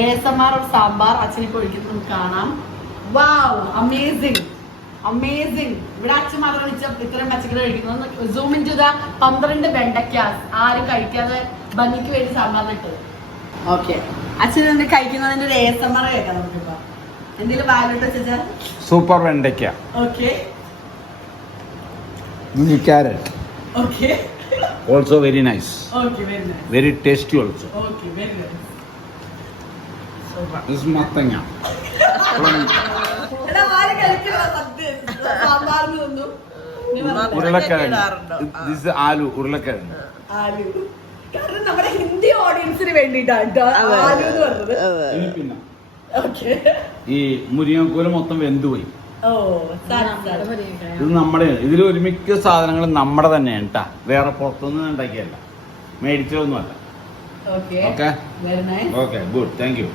ASMR sambar അച്ഛനിപ്പോ ഒഴിക്കുന്നത് നമുക്ക് കാണാം. Wow, amazing amazing. ഇവിടെ അച്ഛൻ മാത്രം വെച്ച ഇത്രയും പച്ചക്കറി കഴിക്കുന്നത്. സൂം ഇൻ ടു ദ 12 വെണ്ടയ്ക്കാസ്. ആരും കഴിക്കാതെ ഭംഗിക്ക് വേണ്ടി സാമ്പാറിനിട്ടത്. ഓക്കെ, അച്ഛൻ കഴിക്കുന്നതിന്റെ ഒരു ASMR കേൾക്കാം നമുക്കിപ്പോ. എന്തെങ്കിലും വായിലോട്ട് വെച്ചാ സൂപ്പർ വെണ്ടയ്ക്ക. Okay carrot. Okay also very nice. Okay, very nice. Very tasty also. Okay, very nice. This is മത്തങ്ങ. ഉരുളക്കിഴങ്ങ്. This is aloo. ഉരുളക്കിഴങ്ങ്. കാരണം നമ്മുടെ ഹിന്ദി ഓഡിയൻസിന് വേണ്ടിട്ടാണ് ആലു എന്ന് പറഞ്ഞത്. പിന്നെ ഓക്കെ, ഈ മുരിങ്ങക്കോല് മൊത്തം വെന്തുപോയി. ഓ, ഇത് നമ്മുടെ, ഇതിൽ ഒരുമിക്ക സാധനങ്ങളും നമ്മുടെ തന്നെയാണ് കേട്ടാ. വേറെ പുറത്തൊന്നും ഉണ്ടാക്കിയല്ല, മേടിച്ചതൊന്നും അല്ല. Okay, okay very nice. Okay, good, thank you.